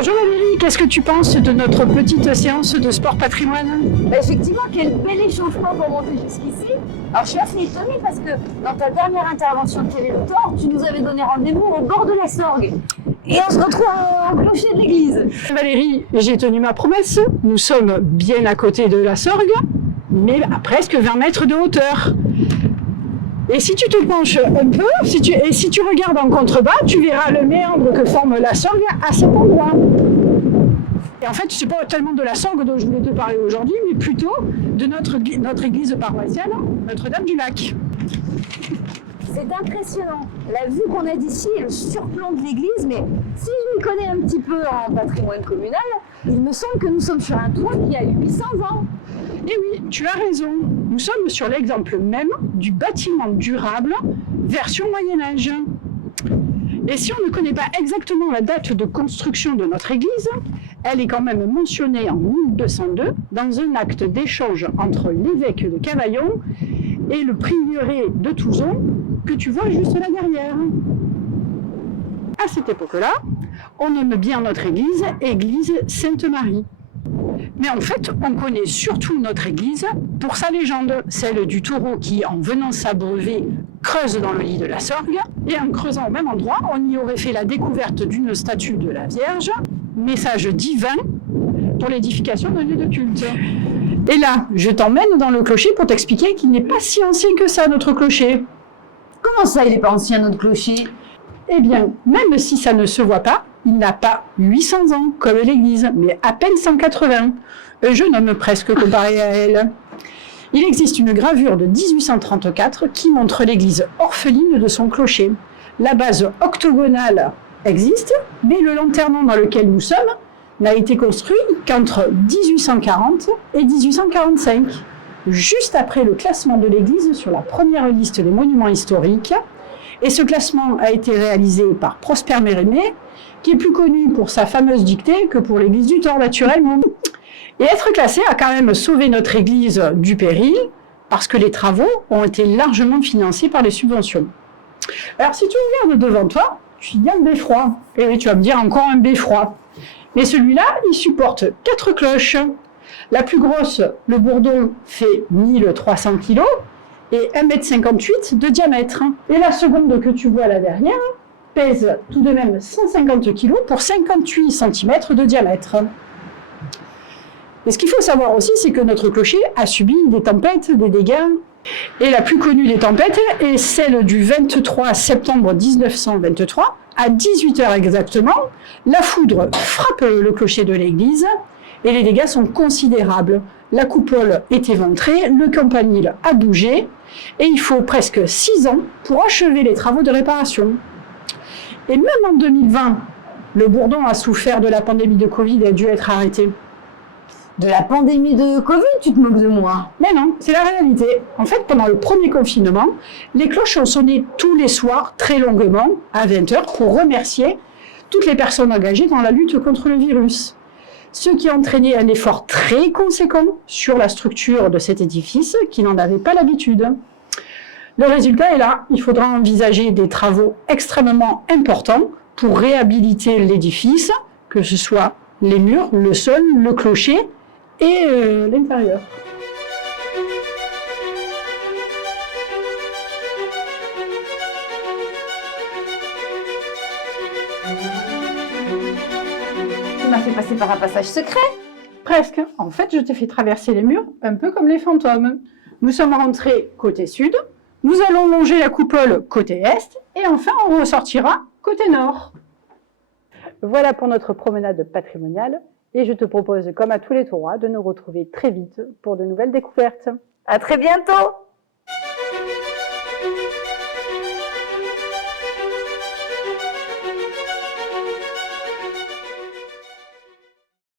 Bonjour Valérie, qu'est-ce que tu penses de notre petite séance de sport patrimoine? Effectivement, quel bel échauffement pour monter jusqu'ici. Alors je suis assez étonnée parce que dans ta dernière intervention de Quel est le tort, tu nous avais donné rendez-vous au bord de la Sorgue. Et on se retrouve au clocher de l'église. Valérie, j'ai tenu ma promesse, nous sommes bien à côté de la Sorgue, mais à presque 20 mètres de hauteur. Et si tu te penches un peu, si tu regardes en contrebas, tu verras le méandre que forme la Sorgue à cet endroit. Et en fait, ce n'est pas tellement de la Sorgue dont je voulais te parler aujourd'hui, mais plutôt de notre église paroissiale, Notre-Dame-du-Lac. C'est impressionnant. La vue qu'on a d'ici et le surplomb de l'église, mais si je m'y connais un petit peu en patrimoine communal, il me semble que nous sommes sur un toit qui a 800 ans. Et oui, tu as raison. Nous sommes sur l'exemple même du bâtiment durable version Moyen-Âge. Et si on ne connaît pas exactement la date de construction de notre église, elle est quand même mentionnée en 1202 dans un acte d'échange entre l'évêque de Cavaillon et le prieuré de Touzon, que tu vois juste là derrière. À cette époque-là, on nomme bien notre église Église Sainte-Marie. Mais en fait, on connaît surtout notre église pour sa légende, celle du taureau qui, en venant s'abreuver, creuse dans le lit de la Sorgue, et en creusant au même endroit, on y aurait fait la découverte d'une statue de la Vierge, message divin pour l'édification d'un lieu de culte. Et là, je t'emmène dans le clocher pour t'expliquer qu'il n'est pas si ancien que ça, notre clocher. Comment ça, il n'est pas ancien, notre clocher? Eh bien, même si ça ne se voit pas, il n'a pas 800 ans comme l'église, mais à peine 180. Un jeune homme presque comparé à elle. Il existe une gravure de 1834 qui montre l'église orpheline de son clocher. La base octogonale existe, mais le lanternon dans lequel nous sommes n'a été construit qu'entre 1840 et 1845, juste après le classement de l'église sur la première liste des monuments historiques. Et ce classement a été réalisé par Prosper Mérimée, qui est plus connu pour sa fameuse dictée que pour l'église du Thor, naturellement. Et être classé a quand même sauvé notre église du péril, parce que les travaux ont été largement financés par les subventions. Alors si tu regardes devant toi, il y a un beffroi. Et oui, tu vas me dire encore un beffroi. Mais celui-là, il supporte 4 cloches. La plus grosse, le bourdon, fait 1300 kg et 1,58 m de diamètre. Et la seconde que tu vois là derrière pèse tout de même 150 kg pour 58 cm de diamètre. Et ce qu'il faut savoir aussi, c'est que notre clocher a subi des tempêtes, des dégâts. Et la plus connue des tempêtes est celle du 23 septembre 1923, à 18 h exactement. La foudre frappe le clocher de l'église et les dégâts sont considérables. La coupole est éventrée, le campanile a bougé et il faut presque 6 ans pour achever les travaux de réparation. Et même en 2020, le bourdon a souffert de la pandémie de Covid et a dû être arrêté. De la pandémie de Covid, tu te moques de moi? Mais non, c'est la réalité. En fait, pendant le premier confinement, les cloches ont sonné tous les soirs, très longuement, à 20 h, pour remercier toutes les personnes engagées dans la lutte contre le virus. Ce qui a entraîné un effort très conséquent sur la structure de cet édifice qui n'en avait pas l'habitude. Le résultat est là. Il faudra envisager des travaux extrêmement importants pour réhabiliter l'édifice, que ce soit les murs, le sol, le clocher et l'intérieur. Tu m'as fait passer par un passage secret? Presque. En fait, je t'ai fait traverser les murs, un peu comme les fantômes. Nous sommes rentrés côté sud, nous allons longer la coupole côté est, et enfin on ressortira côté nord. Voilà pour notre promenade patrimoniale, et je te propose, comme à tous les tournois, de nous retrouver très vite pour de nouvelles découvertes. À très bientôt!